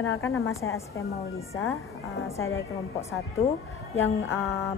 Perkenalkan, nama saya Asfia Mauliza. Saya dari kelompok 1 yang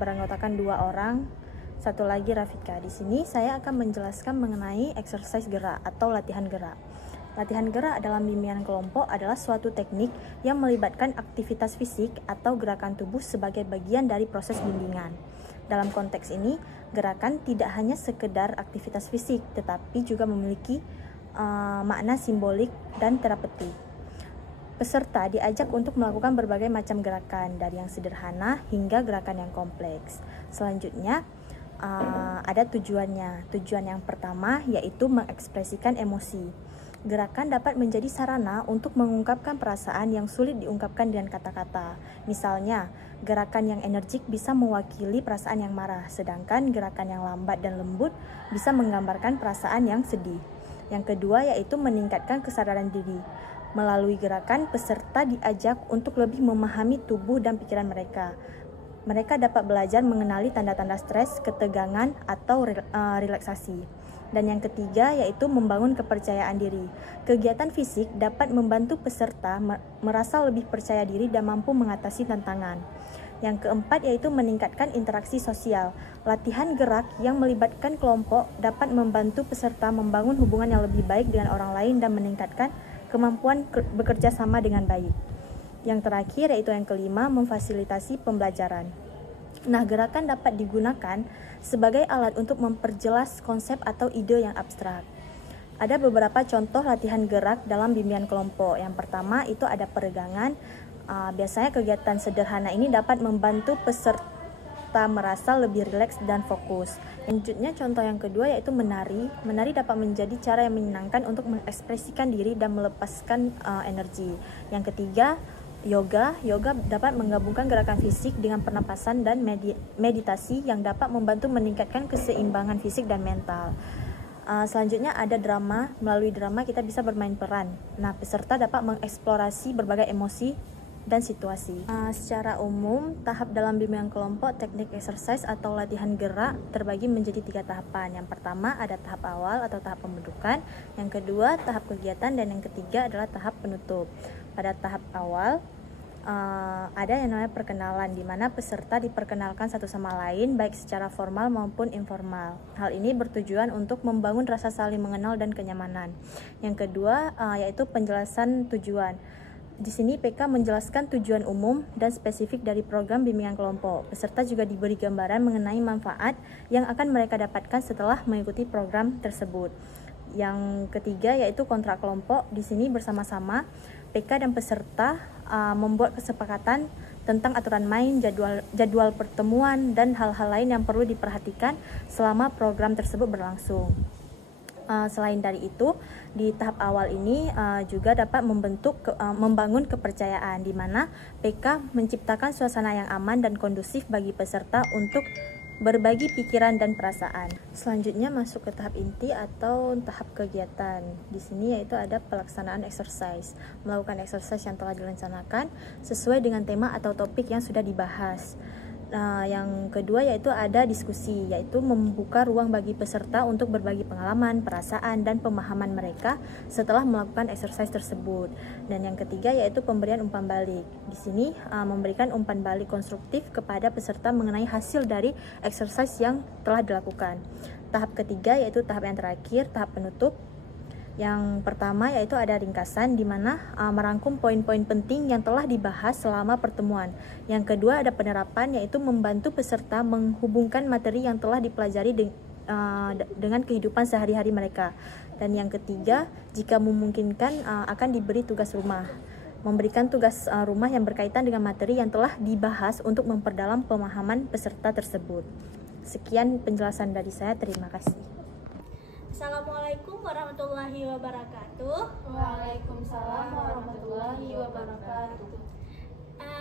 beranggotakan 2 orang, satu lagi Rafika. Di sini saya akan menjelaskan mengenai exercise gerak atau latihan gerak. Latihan gerak dalam bimbingan kelompok adalah suatu teknik yang melibatkan aktivitas fisik atau gerakan tubuh sebagai bagian dari proses bimbingan. Dalam konteks ini, gerakan tidak hanya sekedar aktivitas fisik, tetapi juga memiliki makna simbolik dan terapeutik. Peserta diajak untuk melakukan berbagai macam gerakan, dari yang sederhana hingga gerakan yang kompleks. Selanjutnya, ada tujuannya. Tujuan yang pertama yaitu mengekspresikan emosi. Gerakan dapat menjadi sarana untuk mengungkapkan perasaan yang sulit diungkapkan dengan kata-kata. Misalnya, gerakan yang energik bisa mewakili perasaan yang marah, sedangkan gerakan yang lambat dan lembut bisa menggambarkan perasaan yang sedih. Yang kedua yaitu meningkatkan kesadaran diri. Melalui gerakan, peserta diajak untuk lebih memahami tubuh dan pikiran mereka. Mereka dapat belajar mengenali tanda-tanda stres, ketegangan, atau relaksasi. Dan yang ketiga yaitu membangun kepercayaan diri. Kegiatan fisik dapat membantu peserta merasa lebih percaya diri dan mampu mengatasi tantangan. Yang keempat yaitu meningkatkan interaksi sosial. Latihan gerak yang melibatkan kelompok dapat membantu peserta membangun hubungan yang lebih baik dengan orang lain dan meningkatkan kemampuan bekerja sama dengan baik. Yang terakhir yaitu yang kelima, memfasilitasi pembelajaran. Nah, gerakan dapat digunakan sebagai alat untuk memperjelas konsep atau ide yang abstrak. Ada beberapa contoh latihan gerak dalam bimbingan kelompok. Yang pertama itu ada peregangan. Biasanya kegiatan sederhana ini dapat membantu peserta merasa lebih rileks dan fokus. Selanjutnya contoh yang kedua yaitu menari. Menari dapat menjadi cara yang menyenangkan untuk mengekspresikan diri dan melepaskan energi. Yang ketiga, yoga. Yoga dapat menggabungkan gerakan fisik dengan pernapasan dan meditasi yang dapat membantu meningkatkan keseimbangan fisik dan mental. Selanjutnya ada drama. Melalui drama kita bisa bermain peran. Nah, peserta dapat mengeksplorasi berbagai emosi dan situasi. Secara umum, tahap dalam bimbingan kelompok teknik exercise atau latihan gerak terbagi menjadi 3 tahapan. Yang pertama ada tahap awal atau tahap pembentukan, yang kedua tahap kegiatan, dan yang ketiga adalah tahap penutup. Pada tahap awal ada yang namanya perkenalan, di mana peserta diperkenalkan satu sama lain baik secara formal maupun informal. Hal ini bertujuan untuk membangun rasa saling mengenal dan kenyamanan. Yang kedua yaitu penjelasan tujuan. Di sini PK menjelaskan tujuan umum dan spesifik dari program bimbingan kelompok. Peserta juga diberi gambaran mengenai manfaat yang akan mereka dapatkan setelah mengikuti program tersebut. Yang ketiga yaitu kontrak kelompok. Di sini bersama-sama PK dan peserta membuat kesepakatan tentang aturan main, jadwal pertemuan, dan hal-hal lain yang perlu diperhatikan selama program tersebut berlangsung. Selain dari itu, di tahap awal ini juga dapat membangun kepercayaan, di mana PK menciptakan suasana yang aman dan kondusif bagi peserta untuk berbagi pikiran dan perasaan. Selanjutnya masuk ke tahap inti atau tahap kegiatan. Di sini yaitu ada pelaksanaan exercise. Melakukan exercise yang telah direncanakan sesuai dengan tema atau topik yang sudah dibahas. Yang kedua yaitu ada diskusi, yaitu membuka ruang bagi peserta untuk berbagi pengalaman, perasaan, dan pemahaman mereka setelah melakukan exercise tersebut. Dan yang ketiga yaitu pemberian umpan balik. Di sini memberikan umpan balik konstruktif kepada peserta mengenai hasil dari exercise yang telah dilakukan. Tahap ketiga yaitu tahap yang terakhir, tahap penutup. Yang pertama yaitu ada ringkasan, di mana merangkum poin-poin penting yang telah dibahas selama pertemuan. Yang kedua ada penerapan, yaitu membantu peserta menghubungkan materi yang telah dipelajari dengan kehidupan sehari-hari mereka. Dan yang ketiga, jika memungkinkan akan diberi tugas rumah. Memberikan tugas rumah yang berkaitan dengan materi yang telah dibahas untuk memperdalam pemahaman peserta tersebut. Sekian penjelasan dari saya, terima kasih. Assalamualaikum warahmatullahi wabarakatuh. Waalaikumsalam warahmatullahi wabarakatuh.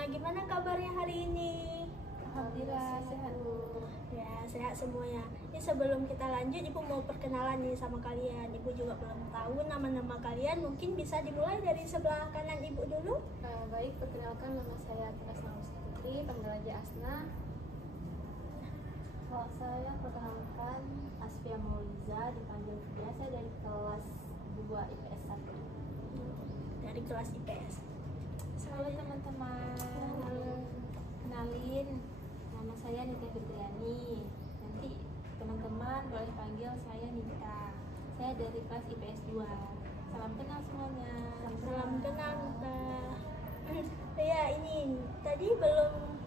Gimana kabarnya hari ini? Alhamdulillah sehat. Ya, sehat semuanya. Ini sebelum kita lanjut, Ibu mau perkenalan nih sama kalian. Ibu juga belum tahu nama-nama kalian. Mungkin bisa dimulai dari sebelah kanan Ibu dulu. Baik, perkenalkan nama saya Asna Putri, panggil aja Asna. Kalau saya perkenalkan Asfia Mauliza, dipanggil biasa dari kelas 2 IPS 1. Dari kelas IPS. Halo teman-teman, kenalin, nama saya Nita Fitriani. Nanti teman-teman boleh panggil saya Nita. Saya dari kelas IPS 2. Salam kenal semuanya. Salam kenal, Kak. Ya, ini tadi belum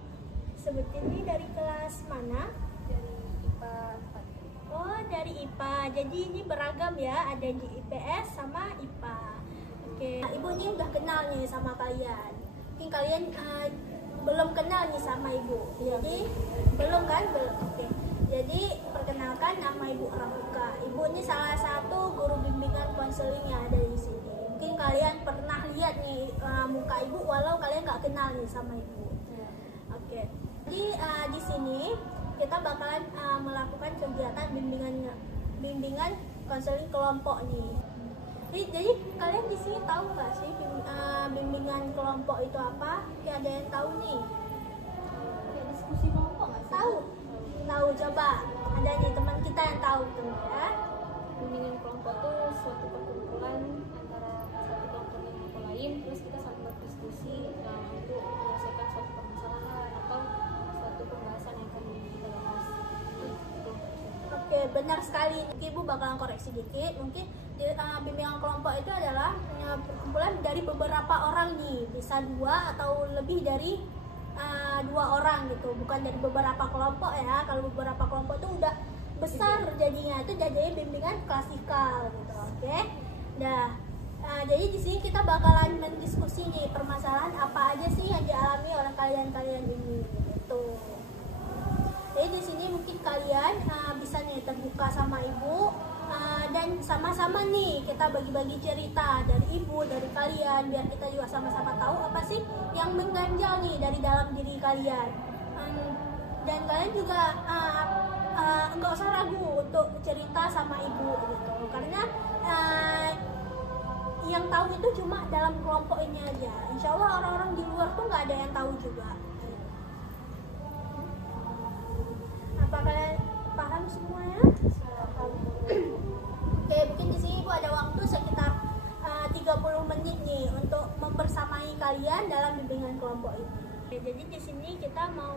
sebutin nih dari kelas mana? Dari IPA 4. Oh, dari IPA. Jadi ini beragam ya, ada di IPS sama IPA. Oke, Ibu nih udah kenal nih sama kalian. Mungkin kalian belum kenal nih sama Ibu. Jadi belum kan? Belum. Oke. Jadi perkenalkan, nama Ibu Rafika. Ibu ini salah satu guru bimbingan konseling yang ada di sini. Mungkin kalian pernah lihat nih muka Ibu walau kalian nggak kenal nih sama Ibu. Oke. Jadi di sini kita bakalan melakukan kegiatan bimbingan konseling kelompok nih. Jadi kalian di sini tahu nggak sih bimbingan kelompok itu apa? Ada yang tahu nih? Kayak diskusi kelompok nggak sih? Tahu coba. Ada nih teman kita yang tahu tuh ya. Bimbingan kelompok itu suatu perkumpulan antara satu kelompok dengan kelompok lain, terus kita saling berdiskusi untuk menyelesaikan suatu permasalahan atau suatu pembahasan yang akan kita bahas. Oke, benar sekali. Ibu bakalan koreksi dikit. Mungkin bimbingan kelompok itu adalah perkumpulan dari beberapa orang nih, bisa 2 atau lebih dari 2 orang gitu, bukan dari beberapa kelompok ya. Kalau beberapa kelompok itu udah besar jadinya, itu jadi bimbingan klasikal gitu. Oke. Nah, jadi di sini kita bakalan mendiskusi nih permasalahan apa aja sih yang dialami oleh kalian ini gitu. Jadi di sini mungkin kalian bisa nih terbuka sama Ibu dan sama-sama nih kita bagi-bagi cerita dari Ibu, dari kalian, biar kita juga sama-sama tahu apa sih yang mengganjal nih dari dalam diri kalian. Dan kalian juga nggak usah ragu untuk cerita sama Ibu gitu, karena yang tahu itu cuma dalam kelompok ini aja. Insya Allah orang-orang di luar tuh nggak ada yang tahu juga. Apa kalian paham semuanya? Oke, mungkin di sini Ibu ada waktu sekitar 30 menit nih untuk membersamai kalian dalam bimbingan kelompok ini. Oke, jadi di sini kita mau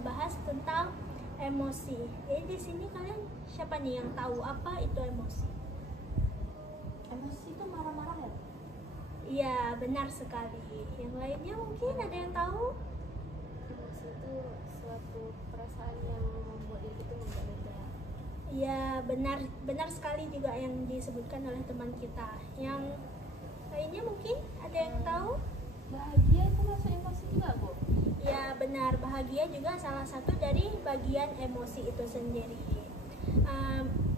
bahas tentang emosi. Jadi di sini kalian siapa nih yang tahu apa itu emosi? Emosi itu marah-marah ya? Iya, benar sekali. Yang lainnya mungkin ada yang tahu? Emosi itu suatu perasaan yang membuat diri itu berbeda. Iya, benar sekali juga yang disebutkan oleh teman kita. Yang lainnya mungkin ada yang tahu? Bahagia itu masuk emosi juga, Bu? Ya, benar. Bahagia juga salah satu dari bagian emosi itu sendiri.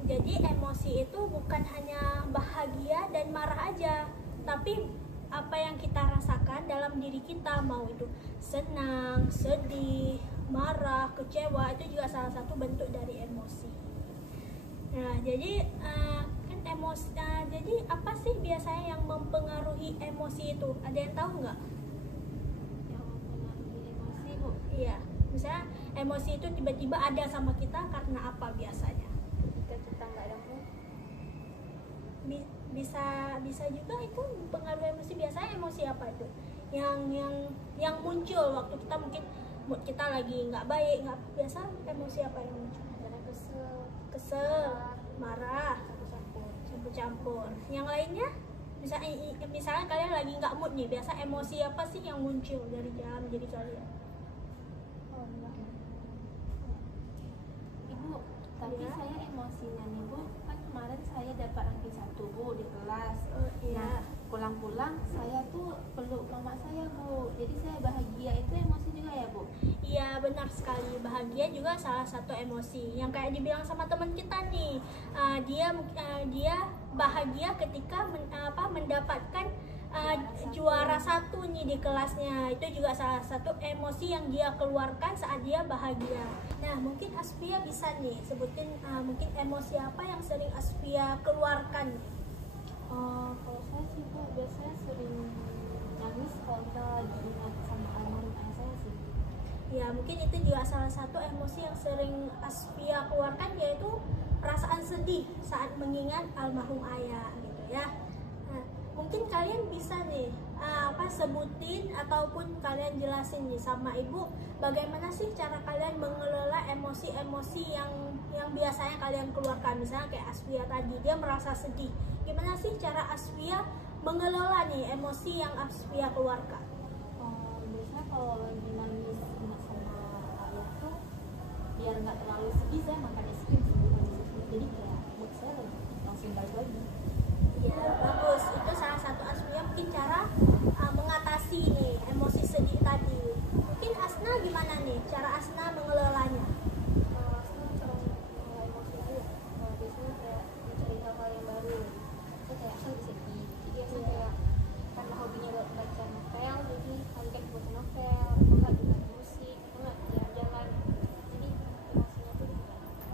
Jadi emosi itu bukan hanya bahagia dan marah aja, tapi apa yang kita rasakan dalam diri kita, mau itu senang, sedih, marah, kecewa, itu juga salah satu bentuk dari emosi. Nah, jadi kan emosi. Jadi apa sih biasanya yang mempengaruhi emosi itu? Ada yang tahu nggak? Yang mempengaruhi emosi, Bu? Iya, misalnya emosi itu tiba-tiba ada sama kita karena apa biasanya? Ketika kita nggak ada mood. Bisa juga itu mempengaruhi emosi. Biasanya emosi apa itu? Yang muncul waktu kita mungkin mood kita lagi nggak baik, nggak biasa. Emosi apa yang muncul? Ada Kesel, marah, campur-campur. Yang lainnya, misalnya kalian lagi nggak mood nih, biasa emosi apa sih yang muncul dari dalam diri kalian? Oh, enggak. Ibu, tapi Ya. saya emosinya nih, Bu. Kan kemarin saya dapat ranking 1, Bu, di kelas. Iya. Nah, pulang-pulang saya tuh peluk mama saya, Bu. Jadi saya bahagia. Itu emosi juga ya, Bu? Iya, benar sekali. Bahagia juga salah satu emosi. Yang kayak dibilang sama teman kita nih, dia bahagia ketika mendapatkan juara 1 nih di kelasnya. Itu juga salah satu emosi yang dia keluarkan saat dia bahagia. Nah, mungkin Asfia bisa nih sebutin mungkin emosi apa yang sering Asfia keluarkan nih? Kalau saya sih, Bu, biasanya sering nangis kalau kita lagi ingat sama almarhum ayah saya sih. Ya, mungkin itu juga salah satu emosi yang sering Asfia keluarkan, yaitu perasaan sedih saat mengingat almarhum ayah gitu ya. Nah, mungkin kalian bisa nih sebutin ataupun kalian jelasin nih sama ibu bagaimana sih cara kalian mengelola emosi-emosi yang biasanya kalian keluarkan. Misalnya kayak Asfia tadi, dia merasa sedih, gimana sih cara Asfia mengelola nih emosi yang Asfia keluarkan? Biasanya kalau lagi nangis ingat sama ayah tuh, biar nggak terlalu sedih saya makan es krim jadi kayak mood saya langsung balik lagi. Ya bagus, itu salah satu Asfia mungkin cara mengatasi nih emosi sedih tadi. Mungkin Asna gimana nih cara Asna mengelolanya? Asna cara mengelola emosi itu biasanya kayak mencari hal-hal yang baru. Saya kayak saya bisa sedih, jadi saya kayak karena hobinya baca novel, jadi kalian baca novel atau nggak dengar musik atau nggak jalan-jalan, jadi emosinya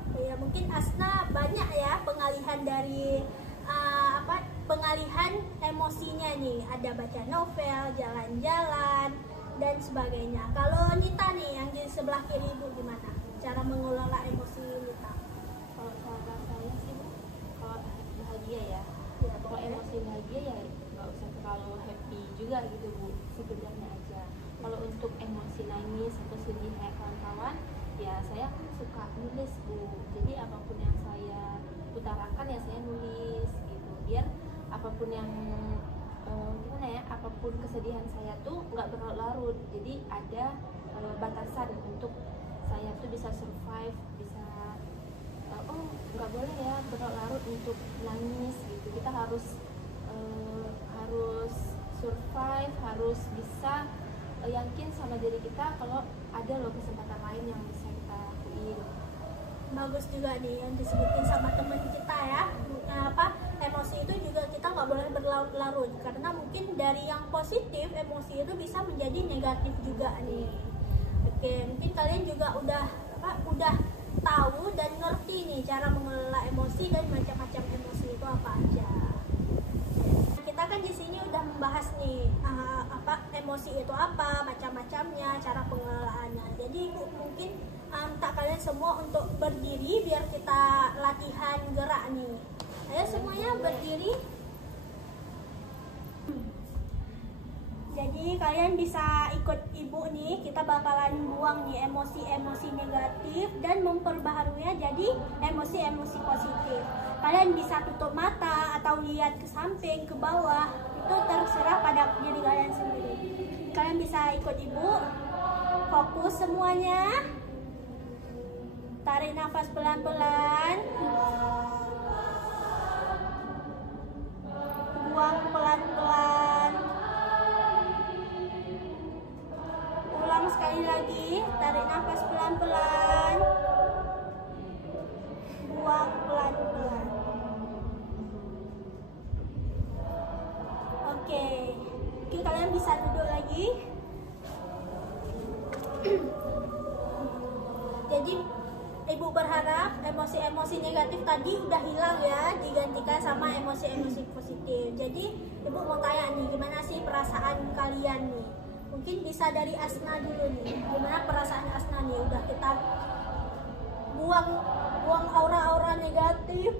tuh Ya mungkin Asna banyak ya pengalihan dari pengalihan emosinya nih, ada baca novel, jalan-jalan dan sebagainya. Kalau Nita nih yang di sebelah kiri ibu gimana cara mengelola emosi Nita? kalau cara saya sih Bu, kalau bahagia ya kalau emosi bahagia ya nggak usah terlalu happy juga gitu Bu, sebenarnya aja. Kalau untuk emosi nangis atau sedih kayak kawan-kawan ya saya suka nulis Bu, jadi apapun yang saya utarakan ya saya nulis gitu, biar apapun yang apapun kesedihan saya tuh nggak berlarut-larut, jadi ada batasan untuk saya tuh bisa survive, bisa nggak boleh ya berlarut-larut untuk nangis gitu, kita harus survive, harus bisa yakin sama diri kita kalau ada loh kesempatan lain yang bisa kita lakuin. Bagus juga nih yang disebutin sama temen kita ya, emosi itu juga kita nggak boleh berlarut-larut, karena mungkin dari yang positif emosi itu bisa menjadi negatif juga nih. Oke, mungkin kalian juga udah tahu dan ngerti nih cara mengelola emosi dan macam-macam emosi itu apa aja. Kita kan di sini udah membahas nih emosi itu apa, macam-macamnya, cara pengelolaannya. Jadi mungkin minta kalian semua untuk berdiri biar kita latihan gerak nih. Ayo semuanya berdiri. Jadi kalian bisa ikut ibu nih, kita bakalan buang nih emosi-emosi negatif dan memperbaharuinya jadi emosi-emosi positif. Kalian bisa tutup mata atau lihat ke samping, ke bawah, itu terserah pada diri kalian sendiri. Kalian bisa ikut ibu, fokus semuanya. Tarik nafas pelan-pelan, buang pelan-pelan. Ulang sekali lagi, tarik nafas pelan-pelan, buang pelan-pelan. Oke, mungkin kalian bisa duduk lagi. Jadi ibu berharap emosi-emosi negatif tadi udah hilang ya, digantikan sama emosi-emosi positif. Jadi ibu mau tanya nih, gimana sih perasaan kalian nih? Mungkin bisa dari Asna dulu nih, gimana perasaan Asna nih? Udah kita buang aura-aura negatif,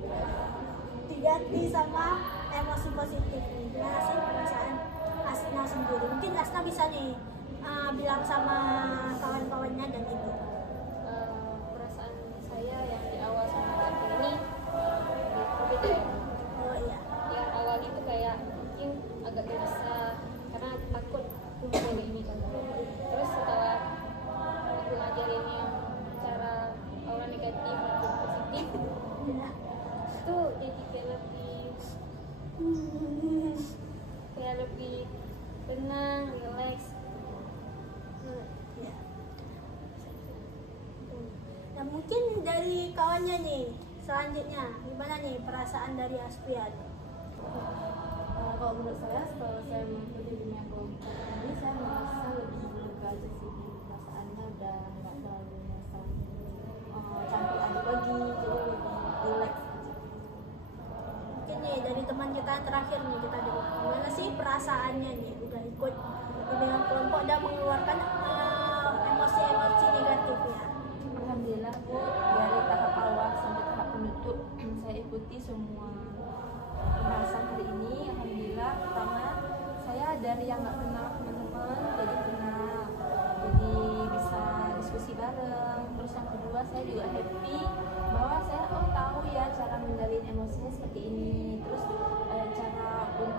diganti sama emosi positif nih. Gimana sih perasaan Asna sendiri? Mungkin Asna bisa nih bilang sama kawan-kawannya dan ibu. Perasaan saya yang di awal sama akhir ini berbeda. Oh iya. Yang awalnya tuh kayak mungkin agak gelisah karena takut kumpul ini kan. Terus setelah ibu ngajarin yang cara aura negatif maupun positif itu jadi kayak lebih tenang, relax. Ya. Nah mungkin dari kawannya nih, selanjutnya gimana nih perasaan dari Asfian? Kalau menurut saya setelah saya mengikuti dunia kelompok ini saya merasa lebih lega aja sih, perasaannya udah nggak terlalu merasa campur aduk lagi, jadi lebih relax aja. Mungkin nih dari teman kita yang terakhir nih kita dengar gimana sih perasaannya nih udah ikut di dalam kelompok dan mengeluarkan emosi-emosi negatifnya. Alhamdulillah Bu, dari tahap awal sampai tahap penutup saya ikuti semua pembahasan hari ini. Alhamdulillah, pertama saya dari yang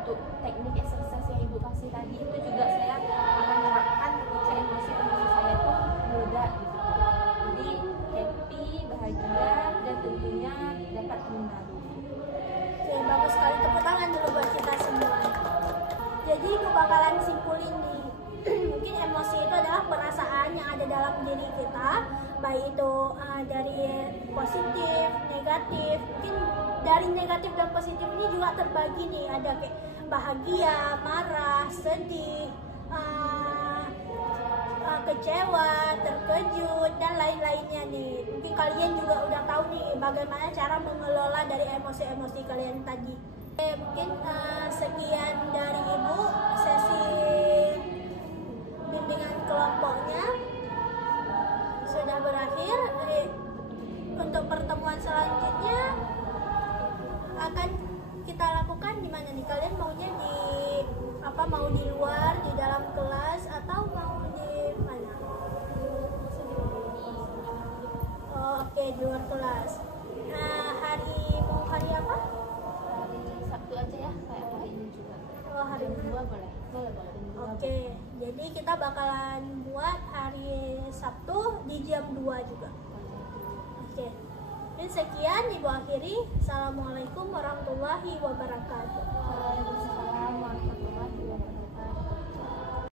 untuk teknik exercise yang ibu kasih tadi itu juga saya akan menerapkan ketika emosi saya itu muda gitu. Jadi happy, bahagia, dan tentunya dapat mengenali. Oke, bagus sekali, tepuk tangan dulu buat kita semua. Jadi aku bakalan simpulin nih. Mungkin emosi itu adalah perasaan yang ada dalam diri kita, baik itu dari positif, negatif. Mungkin dari negatif dan positif ini juga terbagi nih, ada kayak bahagia, marah, sedih, kecewa, terkejut, dan lain-lainnya nih. Mungkin kalian juga udah tahu nih bagaimana cara mengelola dari emosi-emosi kalian tadi. Oke, mungkin sekian dari Ibu sesi bimbingan kelompoknya sudah berakhir. Untuk pertemuan selanjutnya akan kita lakukan di mana nih? Kalian maunya di apa? Mau di luar, di dalam kelas, atau mau di mana? Oh, oke, di luar kelas. Nah, mau hari apa? Hari Sabtu aja ya, kayak hari ini juga. Oh, hari Jam ini. 2 boleh? Boleh. Oke, jadi kita bakalan buat hari Sabtu di jam 2 juga. Oke. Dan sekian Ibu akhiri. Assalamualaikum warahmatullahi wabarakatuh.